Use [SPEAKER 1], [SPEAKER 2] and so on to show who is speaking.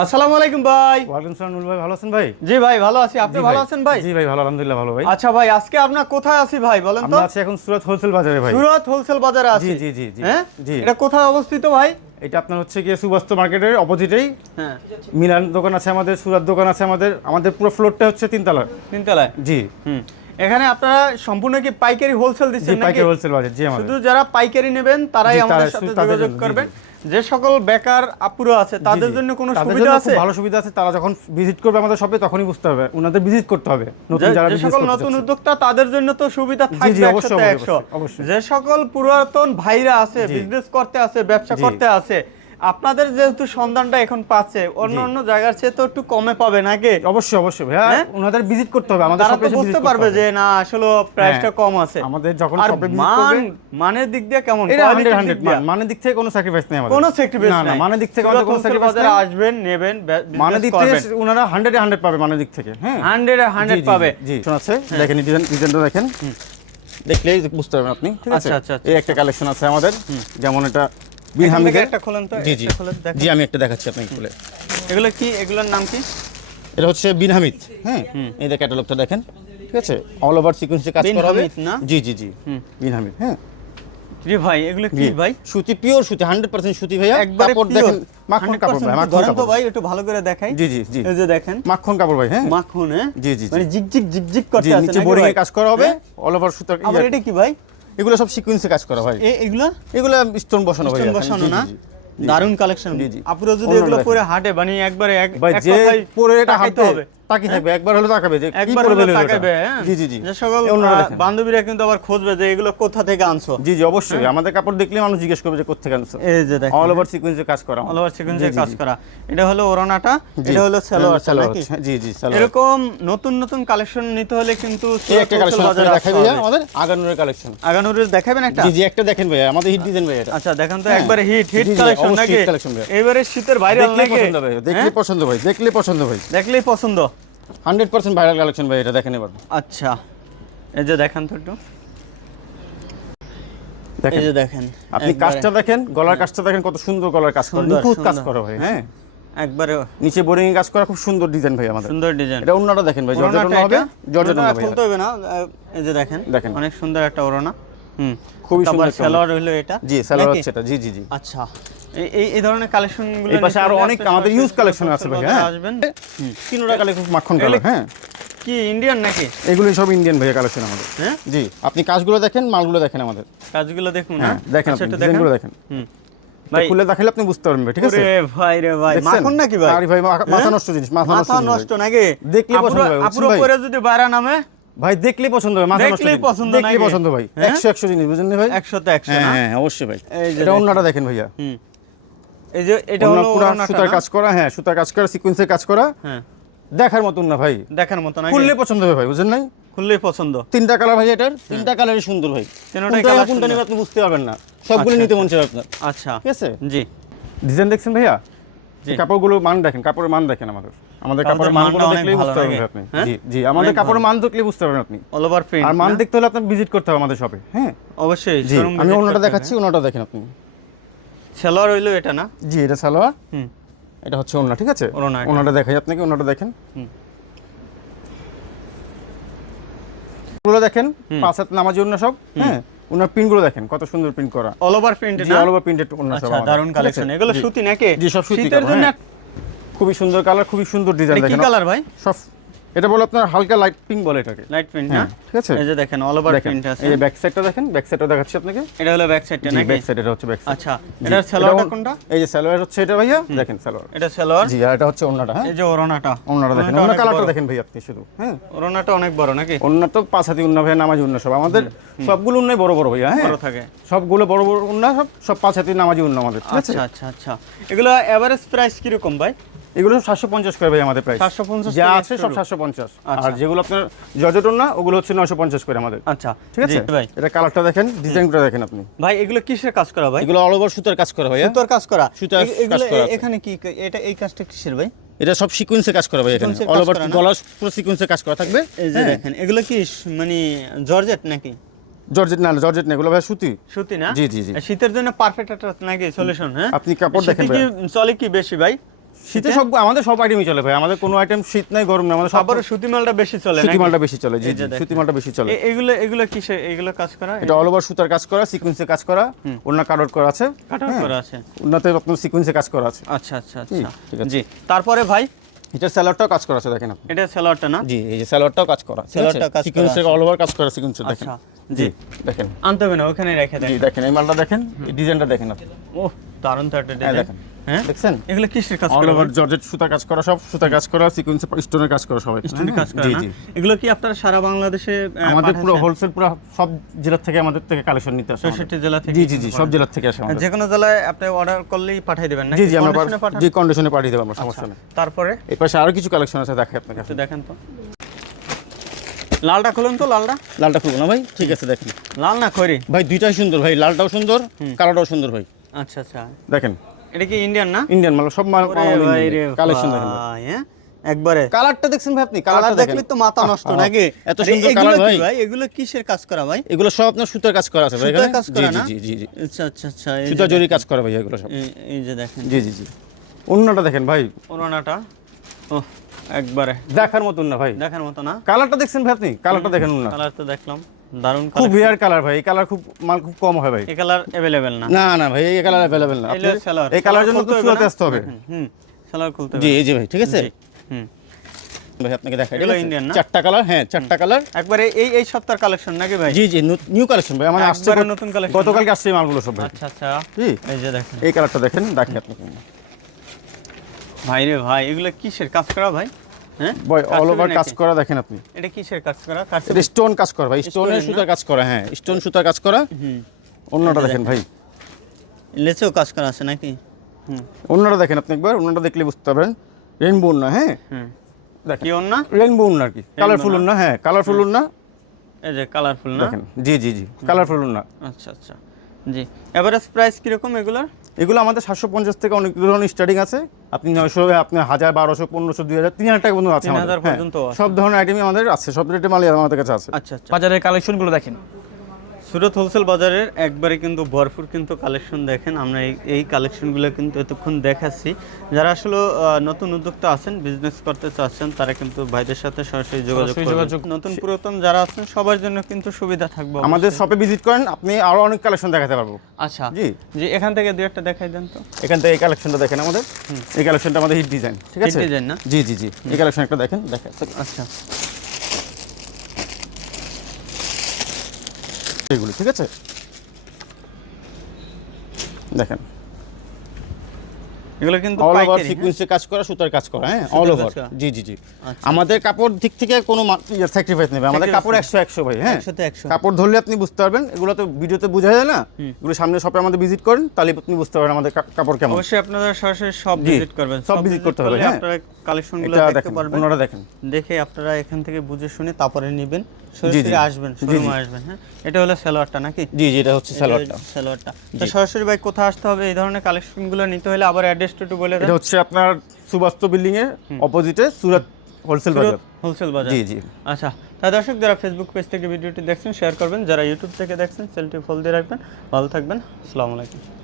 [SPEAKER 1] আসসালামু আলাইকুম ভাই।
[SPEAKER 2] ওয়ালাইকুম নুরুল ভাই ভালো আছেন ভাই?
[SPEAKER 1] জি ভাই ভালো আছি। আপনি ভালো আছেন ভাই?
[SPEAKER 2] জি ভাই ভালো আলহামদুলিল্লাহ ভালো ভাই।
[SPEAKER 1] আচ্ছা ভাই আজকে আপনার কোথায় আছি ভাই বলেন তো?
[SPEAKER 2] আমরা আছি এখন সুরত হোলসেল বাজারে ভাই।
[SPEAKER 1] সুরত হোলসেল বাজারে আছি।
[SPEAKER 2] জি, জি, জি।
[SPEAKER 1] হ্যাঁ?
[SPEAKER 2] জি।
[SPEAKER 1] এটা কোথায় অবস্থিত ভাই?
[SPEAKER 2] এটা আপনার হচ্ছে গিয়ে সুবাস্ত মার্কেটের অপোজিটেই
[SPEAKER 1] হ্যাঁ।
[SPEAKER 2] মিলান দোকান আছে আমাদের সুরাত দোকান আছে আমাদের। আমাদের পুরো ফ্লোরটা হচ্ছে তিনতলার।
[SPEAKER 1] তিনতলায়?
[SPEAKER 2] জি।
[SPEAKER 1] হুম। এখানে আপনারা সম্পূর্ণ কি পাইকারি হোলসেল দিচ্ছেন নাকি?
[SPEAKER 2] পাইকারি হোলসেল বাজার জি আমাদের।
[SPEAKER 1] শুধু যারা পাইকারি নেবেন তারাই আমাদের সাথে যোগাযোগ করবেন। যে সকল বেকার আপুরো আছে তাদের জন্য কোনো সুবিধা আছে?
[SPEAKER 2] ভালো সুবিধা আছে। তারা যখন ভিজিট করবে আমাদের শপে তখনই বুঝতে হবে। উনাদের ভিজিট করতে হবে। নতুন যারা
[SPEAKER 1] যে সকল নতুন উদ্যোক্তা তাদের জন্য তো সুবিধা থাকবে
[SPEAKER 2] অবশ্যই।
[SPEAKER 1] যে সকল পুরাতন ভাইরা আছে বিজনেস করতে আছে ব্যবসা করতে আছে আপনাদের যেহেতু সন্ধানটা এখন পাচ্ছে অন্য অন্য জায়গার চেয়ে তো একটু কমে পাবে নাকি?
[SPEAKER 2] অবশ্যই অবশ্যই ভাইয়া
[SPEAKER 1] হ্যাঁ?
[SPEAKER 2] ওনাদের ভিজিট করতে হবে আমাদের শপে
[SPEAKER 1] বুঝতে পারবে যে না আসলে প্রাইসটা
[SPEAKER 2] হ্যাঁ।
[SPEAKER 1] কম আছে।
[SPEAKER 2] আমাদের যখন শপে ভিজিট
[SPEAKER 1] মান
[SPEAKER 2] করবে
[SPEAKER 1] মানের দিক দিয়ে কেমন?
[SPEAKER 2] এটা 100 100
[SPEAKER 1] দিক
[SPEAKER 2] মান মানের দিক থেকে কোনো স্যাক্রিফাইস নেই আমাদের।
[SPEAKER 1] কোনো sacrifice
[SPEAKER 2] না না। মানের দিক থেকে আমাদের কোনো স্যাক্রিফাইস নেই।
[SPEAKER 1] আসবেন নেবেন
[SPEAKER 2] মানের দিক থেকে ওনারা 100 এ 100 পাবে মানের দিক থেকে হ্যাঁ?
[SPEAKER 1] হান্ড্রেড হান্ড্রেড
[SPEAKER 2] জি, জি,
[SPEAKER 1] পাবে।
[SPEAKER 2] জি। শোন আছে দেখেন ডিজাইন ডিজাইনটা দেখেন। দেখলেই বুঝতে পারবেন আপনি ঠিক আছে
[SPEAKER 1] আচ্ছা, আচ্ছা, আচ্ছা।
[SPEAKER 2] এই একটা কালেকশন আছে আমাদের যেমন এটা বিন হামিদের
[SPEAKER 1] একটা খোলেন তো
[SPEAKER 2] জি জি।
[SPEAKER 1] একটা খোলেন দেখেন।
[SPEAKER 2] জি আমি একটা দেখাচ্ছি আপনাকে খুলে।
[SPEAKER 1] এগুলো কি? এগুলোর নাম কি?
[SPEAKER 2] এটা হচ্ছে বিন হামিদ হ্যাঁ? এই যে ক্যাটালগটা দেখেন ঠিক আছে? অল ওভার সিকোয়েন্সে কাজ করা হবে।
[SPEAKER 1] না?
[SPEAKER 2] জি জি জি। বিন হামিদ হ্যাঁ?
[SPEAKER 1] জি ভাই এগুলো কি ভাই?
[SPEAKER 2] সুতি পিওর সুতি 100% সুতি ভাইয়া।
[SPEAKER 1] একবারে
[SPEAKER 2] কাপড় দেখেন মাখন কাপড় ভাই মাখন কাপড়।
[SPEAKER 1] ভাই একটু ভালো করে দেখাই।
[SPEAKER 2] জি জি জি।
[SPEAKER 1] এই যে দেখেন।
[SPEAKER 2] মাখন কাপড় ভাই হ্যাঁ?
[SPEAKER 1] মাখন হ্যাঁ?
[SPEAKER 2] জি, জি।
[SPEAKER 1] মানে জিগজিগ জিগজিগ করতে আছে
[SPEAKER 2] নিচে বোরিং? কাজ করা হবে? অল ওভার
[SPEAKER 1] আবার
[SPEAKER 2] ইয়ে-
[SPEAKER 1] এটা কি ভাই?
[SPEAKER 2] এগুলো সব সিকোয়েন্সে কাজ করা ভাই।
[SPEAKER 1] এগুলো?
[SPEAKER 2] এগুলো স্টোন বসানো ভাই
[SPEAKER 1] স্টোন বসানো না? দারুণ কালেকশন
[SPEAKER 2] জি, জি।
[SPEAKER 1] আপুরা যদি এগুলো। পরে হাটে বানিয়ে একবারে এক
[SPEAKER 2] ভাই যে পরে এটা হাতে
[SPEAKER 1] হবে।
[SPEAKER 2] তাকি থাকবে একবার হলো তাকাবে যে
[SPEAKER 1] একবার হলে। তাকাইবে হ্যাঁ?
[SPEAKER 2] জি জি জি।
[SPEAKER 1] সকল। বান্ধবীরা কিন্তু আবার খুঁজবে যে এগুলো কোথা থেকে আনছো।
[SPEAKER 2] জি জি অবশ্যই। আমাদের কাপড় দেখলে মানুষ জিজ্ঞেস করবে যে কোথেকে আনছো।
[SPEAKER 1] এই যে দেখেন।
[SPEAKER 2] অল ওভার সিকোয়েন্সে কাজ করা।
[SPEAKER 1] অল ওভার সিকোয়েন্সে কাজ করা। এটা হলো ওড়নাটা এটা হলো সালোয়ার নাকি?
[SPEAKER 2] জি জি সালোয়ার।
[SPEAKER 1] এরকম নতুন নতুন কালেকশন নিতে হলে কিন্তু
[SPEAKER 2] এই একটা কালেকশন আপনারা আমাদের আগানুরের কালেকশন।
[SPEAKER 1] আগানুরের দেখাবেন একটা?
[SPEAKER 2] জি জি একটা দেখেন ভাইয়া। আমাদের হিট ডিজাইন ভাইয়া এটা।
[SPEAKER 1] আচ্ছা দেখেন তো
[SPEAKER 2] হ্যাঁ।
[SPEAKER 1] একবারে হিট হিট
[SPEAKER 2] জি,
[SPEAKER 1] কালেকশন নাকি। এবারে শীতের বাইরে
[SPEAKER 2] পছন্দ ভাই দেখলে
[SPEAKER 1] হ্যাঁ?
[SPEAKER 2] পছন্দ ভাই দেখলে পছন্দ ভাই।
[SPEAKER 1] দেখলেই পছন্দ।
[SPEAKER 2] হান্ড্রেড পার্সেন্ট ভাইরাল কালেকশন ভাই এটা দেখেন এবার।
[SPEAKER 1] আচ্ছা এই যে দেখেন তো একটু। এই যে দেখেন
[SPEAKER 2] আপনি কাজটা দেখেন গলার কাজটা দেখেন কত সুন্দর গলার কাজ করা। নিখুঁত কাজ। করা ভাই। হ্যাঁ
[SPEAKER 1] একবারে।
[SPEAKER 2] নিচে বোরিং কাজ করা খুব সুন্দর ডিজাইন ভাই আমাদের।
[SPEAKER 1] সুন্দর ডিজাইন
[SPEAKER 2] এটা অন্যটা দেখেন ভাই জর্জেট হবে জর্জেট অন্য ভাই
[SPEAKER 1] খুলতে হবে না এই যে দেখেন।
[SPEAKER 2] দেখেন।
[SPEAKER 1] অনেক সুন্দর একটা ওড়না। হুম।
[SPEAKER 2] খুবই সুন্দর
[SPEAKER 1] সালোয়ার হইল এটা।
[SPEAKER 2] জি সালোয়ার হচ্ছে এটা। জি জি জি।
[SPEAKER 1] আচ্ছা। এই এই এই ধরনের কালেকশন
[SPEAKER 2] এই পাশে আরও অনেক আমাদের ইউজ কালেকশন আছে ভাই হ্যাঁ?
[SPEAKER 1] আসবেন
[SPEAKER 2] তিনটা কালেকশন মাখন কালার হ্যাঁ।
[SPEAKER 1] কি ইন্ডিয়ান নাকি?
[SPEAKER 2] এগুলো সব ইন্ডিয়ান ভাইয়া কালেকশন আমাদের।
[SPEAKER 1] হ্যাঁ?
[SPEAKER 2] জি আপনি কাজগুলো দেখেন মালগুলো দেখেন আমাদের।
[SPEAKER 1] কাজগুলো দেখুন না
[SPEAKER 2] দেখেন
[SPEAKER 1] আচ্ছা,
[SPEAKER 2] আপনি ডিজাইনগুলো দেখেন।
[SPEAKER 1] হুম।
[SPEAKER 2] ভাই
[SPEAKER 1] ভাই
[SPEAKER 2] খুলে দেখালে আপনি বুঝতে পারবেন ঠিক আছে?
[SPEAKER 1] ভাই রে ভাই মাখন নাকি ভাই?
[SPEAKER 2] আরে ভাই মাথা? নষ্ট জিনিস মাথা নষ্ট
[SPEAKER 1] মাথা নষ্ট নাকি?
[SPEAKER 2] দেখলে পছন্দ
[SPEAKER 1] আপুরো-
[SPEAKER 2] বুঝছেন
[SPEAKER 1] আপুরো
[SPEAKER 2] ভাই?
[SPEAKER 1] পরে যদি বাইরা নামে?
[SPEAKER 2] ভাই দেখলেই পছন্দ মাথা নষ্ট
[SPEAKER 1] দেখলেই পছন্দ
[SPEAKER 2] দেখলেই পছন্দ ভাই? 100 100 জিনিস ভাই? হ্যাঁ হ্যাঁ অবশ্যই ভাই। এটা অন্যটা দেখেন ভাইয়া।
[SPEAKER 1] হুম। এই যে এটা হলো
[SPEAKER 2] পুরো সুতার কাজ করা হ্যাঁ সুতার কাজ করা সিকোয়েন্সের কাজ করা।
[SPEAKER 1] হ্যাঁ।
[SPEAKER 2] দেখার মতন না ভাই।
[SPEAKER 1] দেখার মতো নাকি?
[SPEAKER 2] খুললে পছন্দ হবে ভাই বুঝেন নাই?
[SPEAKER 1] খুললেই পছন্দ।
[SPEAKER 2] তিনটা কালার ভাই এটার তিনটা কালারই সুন্দর ভাই।
[SPEAKER 1] তিনটাই
[SPEAKER 2] কোনটা। আপনি বুঝতে পারবেন না। সবগুলো
[SPEAKER 1] আচ্ছা,
[SPEAKER 2] নিতে মন চায় আপনার।
[SPEAKER 1] আচ্ছা।
[SPEAKER 2] ঠিক আছে?
[SPEAKER 1] জি।
[SPEAKER 2] ডিজাইন দেখছেন ভাইয়া? কাপড়গুলো মান দেখেন কাপড়ের মান দেখেন আমাদের। আমাদের
[SPEAKER 1] কাপড়ের
[SPEAKER 2] কাপড়ের মানগুলো দেখলেই বুঝতে পারবেন আপনি।
[SPEAKER 1] হ্যাঁ?
[SPEAKER 2] জি জি আমাদের কাপড়ের মান দেখলেই বুঝতে পারবেন আপনি।
[SPEAKER 1] অল ওভার প্রিন্ট
[SPEAKER 2] আর মান দেখতে হলে আপনার ভিজিট করতে হবে আমাদের শপে হ্যাঁ?
[SPEAKER 1] অবশ্যই
[SPEAKER 2] আমি দেখাচ্ছি। অন্যটা দেখেন আপনি।
[SPEAKER 1] সালোয়ার হইল এটা না?
[SPEAKER 2] জি এটা সালোয়ার।
[SPEAKER 1] হুম।
[SPEAKER 2] এটা হচ্ছে ওন্না ঠিক আছে?
[SPEAKER 1] এটা।
[SPEAKER 2] ওনাটা দেখাই আপনাকে ওনাটা দেখেন।
[SPEAKER 1] হুম।
[SPEAKER 2] গুলো দেখেন পাঁচ হাত নামাজি ওন্না সব হ্যাঁ? ওনার প্রিন্টগুলো দেখেন কত সুন্দর প্রিন্ট করা।
[SPEAKER 1] অল ওভার প্রিন্ট
[SPEAKER 2] জি
[SPEAKER 1] না?
[SPEAKER 2] অল ওভার প্রিন্টেড ওন্না সব
[SPEAKER 1] আচ্ছা
[SPEAKER 2] দারুণ
[SPEAKER 1] কালেকশন এগুলো সুতি নাকি?
[SPEAKER 2] জি সব সুতি
[SPEAKER 1] শীতের জন্য?
[SPEAKER 2] হ্যাঁ। খুবই সুন্দর কালার খুবই সুন্দর ডিজাইন
[SPEAKER 1] এটা কি কালার ভাই?
[SPEAKER 2] সব এটা বলে আপনার হালকা লাইট পিঙ্ক বলে এটাকে।
[SPEAKER 1] লাইট প্রিন্ট না?
[SPEAKER 2] হ্যাঁ, ঠিক আছে?
[SPEAKER 1] এই যে দেখেন অল ওভার প্রিন্ট আছে।
[SPEAKER 2] এই ব্যাক সাইডটা দেখেন ব্যাক সাইডটা দেখাচ্ছি আপনাকে।
[SPEAKER 1] এটা হলো ব্যাক সাইডটা নাকি?
[SPEAKER 2] ব্যাক সাইড এটা হচ্ছে ব্যাক সাইড
[SPEAKER 1] আচ্ছা এটার সালোয়ারটা কোনটা?
[SPEAKER 2] এই যে সালোয়ার হচ্ছে এটা ভাইয়া দেখেন সালোয়ার।
[SPEAKER 1] এটা সালোয়ার?
[SPEAKER 2] জি আর এটা হচ্ছে ওন্নাটা হ্যাঁ?
[SPEAKER 1] এই যে ওড়নাটা।
[SPEAKER 2] ওন্নাটা দেখেন
[SPEAKER 1] ওড়নাটা
[SPEAKER 2] ওন্না কালারটা দেখেন ভাই আপনি শুধু হ্যাঁ?
[SPEAKER 1] ওড়নাটা অনেক বড় নাকি?
[SPEAKER 2] অন্য তো পাঁচ হাতি উন্না ভাইয়া নামাজি উন্না সব। আমাদের সবগুলো উন্নাই বড় বড় ভাইয়া হ্যাঁ?
[SPEAKER 1] বড় থাকে।
[SPEAKER 2] সবগুলো বড় বড় উন্না সব সব পাঁচ হাতি নামাজি উন্না আমাদের
[SPEAKER 1] আচ্ছা আচ্ছা আচ্ছা। এগুলো এভারেজ প্রাইস কীরকম ভাই?
[SPEAKER 2] এগুলো সাতশো পঞ্চাশ করে ভাই আমাদের প্রাইস
[SPEAKER 1] 750
[SPEAKER 2] যা আছে সব সাতশো পঞ্চাশ।
[SPEAKER 1] আচ্ছা।
[SPEAKER 2] আর যেগুলো আপনার না ওগুলো হচ্ছে নশো পঞ্চাশ করে আমাদের।
[SPEAKER 1] আচ্ছা।
[SPEAKER 2] ঠিক আছে?
[SPEAKER 1] ভাই।
[SPEAKER 2] এটা কালারটা দেখেন ডিজাইনটা দেখেন আপনি।
[SPEAKER 1] ভাই এগুলো কিসের কাজ করা ভাই?
[SPEAKER 2] এগুলো অল ওভার সুতার কাজ করা
[SPEAKER 1] সুতোর কাজ করা।
[SPEAKER 2] সুতার কাজ করা
[SPEAKER 1] এখানে কি এটা এই কাজটা কিসের ভাই?
[SPEAKER 2] এটা সব সিকোয়েন্সে কাজ করা ভাই এখানে। অল ওভার গলা পুরো সিকোয়েন্সে কাজ করা থাকবে।
[SPEAKER 1] এই যে
[SPEAKER 2] হ্যাঁ।
[SPEAKER 1] দেখেন এগুলো কি মানে জর্জেট নাকি?
[SPEAKER 2] জর্জেট না জর্জেট না এগুলো ভাই সুতি।
[SPEAKER 1] সুতি না?
[SPEAKER 2] জি, জি, জি।
[SPEAKER 1] শীতের জন্য পারফেক্ট একটা নাকি সলিউশন হ্যাঁ?
[SPEAKER 2] আপনি কাপড় দেখেন
[SPEAKER 1] চলে কি বেশি ভাই?
[SPEAKER 2] শীতে সব আমাদের সব আইটেমই চলে ভাই। আমাদের কোনো আইটেম শীত নাই গরম নাই আমাদের সব
[SPEAKER 1] আবার সুতি মালটা বেশি চলে
[SPEAKER 2] সুতি মালটা বেশি চলে জি সুতি মালটা বেশি চলে।
[SPEAKER 1] এগুলো এগুলো কিসে? এগুলো কাজ করা?
[SPEAKER 2] এটা অল ওভার সুতার কাজ করা সিকোয়েন্সে কাজ করা ওনার কাট করা আছে।
[SPEAKER 1] কাটা
[SPEAKER 2] হ্যাঁ।
[SPEAKER 1] করা আছে।
[SPEAKER 2] ওনাতে আপনার সিকোয়েন্সে কাজ করা আছে।
[SPEAKER 1] আচ্ছা আচ্ছা আচ্ছা। জি। তারপরে ভাই?
[SPEAKER 2] এটা স্যালাডটাও কাজ করা আছে দেখেন আপনি।
[SPEAKER 1] এটা সেলোয়ারটা না?
[SPEAKER 2] জি এই যে স্যালাডটাও কাজ করা
[SPEAKER 1] স্যালাডটাও কাজ
[SPEAKER 2] সিকোয়েন্সে অল ওভার কাজ করা সিকোয়েন্সে দেখেন।
[SPEAKER 1] আচ্ছা
[SPEAKER 2] জি দেখেন।
[SPEAKER 1] আনতে হবে না ওখানে রেখে দেন।
[SPEAKER 2] জি দেখেন এই মালটা দেখেন এই ডিজাইনটা দেখেন আপনি।
[SPEAKER 1] ও দারুণ তো একটা
[SPEAKER 2] হ্যাঁ
[SPEAKER 1] ডিজাইন
[SPEAKER 2] দেখেন।
[SPEAKER 1] হ্যাঁ?
[SPEAKER 2] দেখছেন?
[SPEAKER 1] এগুলো কিসের কাজ
[SPEAKER 2] অল
[SPEAKER 1] করা
[SPEAKER 2] ওভার জর্জেট সুতা কাজ করা সব সুতা কাজ করা সিকোয়েন্সে স্টোনের কাজ করা সবাই।
[SPEAKER 1] স্টোনের কাজ করা
[SPEAKER 2] জি
[SPEAKER 1] এগুলো কি আপনারা সারা বাংলাদেশে
[SPEAKER 2] আমাদের পুরো হোলসেল পুরো সব জেলা থেকে আমাদের থেকে কালেকশন নিতে আসে আমাদের।
[SPEAKER 1] চৌষট্টি জেলা থেকে
[SPEAKER 2] জি জি জি সব জেলা থেকে আসে আমাদের।
[SPEAKER 1] যে কোনো জেলায় আপনি অর্ডার করলেই পাঠিয়ে দেবেন না
[SPEAKER 2] জি জি আমরা
[SPEAKER 1] কন্ডিশনে
[SPEAKER 2] জি কন্ডিশনে পাঠিয়ে দেবো আমরা সমস্যা নেই।
[SPEAKER 1] তারপরে?
[SPEAKER 2] এই পাশে আরও কিছু কালেকশন আছে দেখাই আপনাকে।
[SPEAKER 1] একটু দেখেন তো। লালটা খুলুন তো লালটা।
[SPEAKER 2] লালটা খুলবো না ভাই? ঠিক আছে দেখেন।
[SPEAKER 1] লাল না খয়রি?
[SPEAKER 2] ভাই দুইটাই সুন্দর ভাই লালটাও সুন্দর কালোটাও সুন্দর ভাই।
[SPEAKER 1] আচ্ছা আচ্ছা।
[SPEAKER 2] দেখেন।
[SPEAKER 1] এটা কি ইন্ডিয়ান না?
[SPEAKER 2] ইন্ডিয়ান মাল সব মাল কালেকশন দেখেন।
[SPEAKER 1] হ্যাঁ? একবারে।
[SPEAKER 2] কালারটা দেখছেন ভাই আপনি?
[SPEAKER 1] কালার দেখলে তো মাথা নষ্ট নাকি?
[SPEAKER 2] এত সুন্দর কালার ভাই?
[SPEAKER 1] ভাই? এগুলো কিসের কাজ করা ভাই?
[SPEAKER 2] এগুলো সব আপনার সুতার কাজ করা আছে ভাই
[SPEAKER 1] সুতার
[SPEAKER 2] এখানে?
[SPEAKER 1] কাজ করা না?
[SPEAKER 2] জি জি জি।
[SPEAKER 1] আচ্ছা আচ্ছা আচ্ছা
[SPEAKER 2] সুতা জরি কাজ করা ভাই এগুলো সব।
[SPEAKER 1] এই- যে দেখেন।
[SPEAKER 2] জি জি জি। অন্যটা দেখেন ভাই।
[SPEAKER 1] পুরোনাটা ও একবারে।
[SPEAKER 2] দেখার মতন না ভাই।
[SPEAKER 1] দেখার মতো না?
[SPEAKER 2] কালারটা দেখছেন ভাই আপনি? কালারটা দেখেন না
[SPEAKER 1] কালার তো দেখলাম। দারুণ
[SPEAKER 2] খুব রেয়ার কালার ভাই এই কালার খুব মাল খুব কম হয় ভাই।
[SPEAKER 1] এই কালার অ্যাভেলেবেল না?
[SPEAKER 2] না না ভাই এই কালার অ্যাভেলেবেল না।
[SPEAKER 1] এগুলো
[SPEAKER 2] আপনার-
[SPEAKER 1] সেলার
[SPEAKER 2] এই কালার জন্য তো সুরাতে আসতে হবে।
[SPEAKER 1] হুম সেলার খুলতে হবে।
[SPEAKER 2] এই যে ভাই ঠিক আছে?
[SPEAKER 1] হুম।
[SPEAKER 2] ভাই আপনাকে দেখাই
[SPEAKER 1] এগুলো Indian না?
[SPEAKER 2] চারটা কালার হ্যাঁ চারটা কালার
[SPEAKER 1] একবারে এই এই সপ্তাহের কালেকশন নাকি ভাই?
[SPEAKER 2] জি জি নিউ কালেকশন ভাই আমার আসছে
[SPEAKER 1] নতুন কালেকশন
[SPEAKER 2] গতকালকে আসছে মালগুলো সব ভাই।
[SPEAKER 1] আচ্ছা আচ্ছা।
[SPEAKER 2] জি।
[SPEAKER 1] এই যে দেখেন।
[SPEAKER 2] এই কালারটা দেখেন দেখেন। আপনি
[SPEAKER 1] ভাই রে ভাই এগুলো কিসের? কাজ করা ভাই? হ্যাঁ?
[SPEAKER 2] অল ওভার কাজ করা দেখেন আপনি।
[SPEAKER 1] এটা কিসের কাজ করা? কাজ
[SPEAKER 2] স্টোন কাজ করা ভাই স্টোনের সুতার কাজ করা হ্যাঁ স্টোন সুতার কাজ করা। অন্যটা দেখেন ভাই।
[SPEAKER 1] লেচেও কাজ করা আছে নাকি?
[SPEAKER 2] অন্যটা দেখেন আপনি একবার অন্যটা দেখলে বুঝতে পারবেন। রেইনবো না হ্যাঁ?
[SPEAKER 1] কি না
[SPEAKER 2] রেইনবো না আর কি। কালারফুল না হ্যাঁ কালারফুল না
[SPEAKER 1] এই যে কালারফুল না?
[SPEAKER 2] দেখেন জি জি জি। কালারফুল না
[SPEAKER 1] আচ্ছা আচ্ছা। জি। এভারেজ প্রাইস কীরকম এগুলোর?
[SPEAKER 2] এগুলো আমাদের সাতশো পঞ্চাশ থেকে অনেক ধরনের স্টার্টিং আছে। আপনি নয়শো আপনার হাজার বারোশো পনেরোশো দুই হাজার তিন হাজার টাকা পর্যন্ত আছে
[SPEAKER 1] 3000
[SPEAKER 2] হ্যাঁ।
[SPEAKER 1] পর্যন্ত আছে।
[SPEAKER 2] সব ধরনের আইটেমই আমাদের আছে। সব রেটে মালই আমাদের কাছে আছে।
[SPEAKER 1] আচ্ছা আচ্ছা।
[SPEAKER 3] বাজারের কালেকশনগুলো দেখেন।
[SPEAKER 1] সুরত হোলসেল বাজারের একবারে কিন্তু ভরপুর কিন্তু কালেকশন দেখেন। আমরা এই এই কালেকশনগুলো কিন্তু এতক্ষণ দেখাচ্ছি। যারা আসলে নতুন উদ্যোক্তা আছেন বিজনেস করতে চাচ্ছেন তারা কিন্তু ভাইদের সাথে সরাসরি যোগাযোগ
[SPEAKER 3] যোগাযোগ।
[SPEAKER 1] নতুন পুরাতন যারা আছেন সবার জন্য কিন্তু সুবিধা থাকবে
[SPEAKER 2] আমাদের শপে ভিজিট করেন আপনি আরও অনেক কালেকশন দেখাতে পারব।
[SPEAKER 1] আচ্ছা।
[SPEAKER 2] জি।
[SPEAKER 1] জি এখান থেকে দু একটা দেখাই দেন তো।
[SPEAKER 2] এখান থেকে এই কালেকশনটা দেখেন আমাদের। এই কালেকশনটা আমাদের হিট ডিজাইন ঠিক আছে?
[SPEAKER 1] ডিজাইন না?
[SPEAKER 2] জি জি জি। এই কালেকশন একটা দেখেন দেখেন।
[SPEAKER 1] আচ্ছা।
[SPEAKER 2] এগুলো ঠিক আছে? দেখেন।
[SPEAKER 1] এগুলো কিন্তু
[SPEAKER 2] অল ওভার? সিকোয়েন্সে কাজ করা সুতার কাজ করা হ্যাঁ? অল ওভার জি জি জি।
[SPEAKER 1] আচ্ছা।
[SPEAKER 2] আমাদের কাপড় দিক থেকে কোনো স্যাক্রিফাইস নেবে আমাদের কাপড় একশো একশো ভাই হ্যাঁ? কাপড় ধরলে আপনি বুঝতে পারবেন। এগুলো তো ভিডিওতে বোঝা যায় না। এগুলো সামনে শপে আমাদের ভিজিট করেন তাহলে আপনি বুঝতে পারবেন আমাদের কাপড় কেমন।
[SPEAKER 1] অবশ্যই আপনারা সরাসরি সব ভিজিট করবেন।
[SPEAKER 2] সব visit করতে হবে, হ্যাঁ।
[SPEAKER 1] আপনারা কালেকশনগুলো দেখতে পারবেন।
[SPEAKER 2] ওনারা দেখেন।
[SPEAKER 1] দেখে আপনারা এখান থেকে বুঝে শুনে তারপরে নেবেন। সরাসরি আসবেন শোরুমে আসবেন হ্যাঁ? এটা হলো সালোয়ারটা নাকি?
[SPEAKER 2] জি জি এটা হচ্ছে
[SPEAKER 1] এটা
[SPEAKER 2] স্যালোয়ারটা
[SPEAKER 1] সালোয়ারটা। তো সরাসরি ভাই কোথায় আসতে হবে? এই ধরনের কালেকশনগুলো নিতে হলে আবার অ্যাড্রেসটা একটু বলে দেন।
[SPEAKER 2] এটা হচ্ছে আপনার সুবাস্ত বিল্ডিং এর অপোজিটে সুরত হোলসেল বাজার।
[SPEAKER 1] হোলসেল বাজার।
[SPEAKER 2] জি জি।
[SPEAKER 1] আচ্ছা তা দর্শক যারা ফেসবুক পেজ থেকে ভিডিওটি দেখছেন শেয়ার করবেন। যারা ইউটিউব থেকে দেখছেন চ্যানেলটি ফলো দিয়ে রাখবেন। ভালো থাকবেন। আসসালামু আলাইকুম।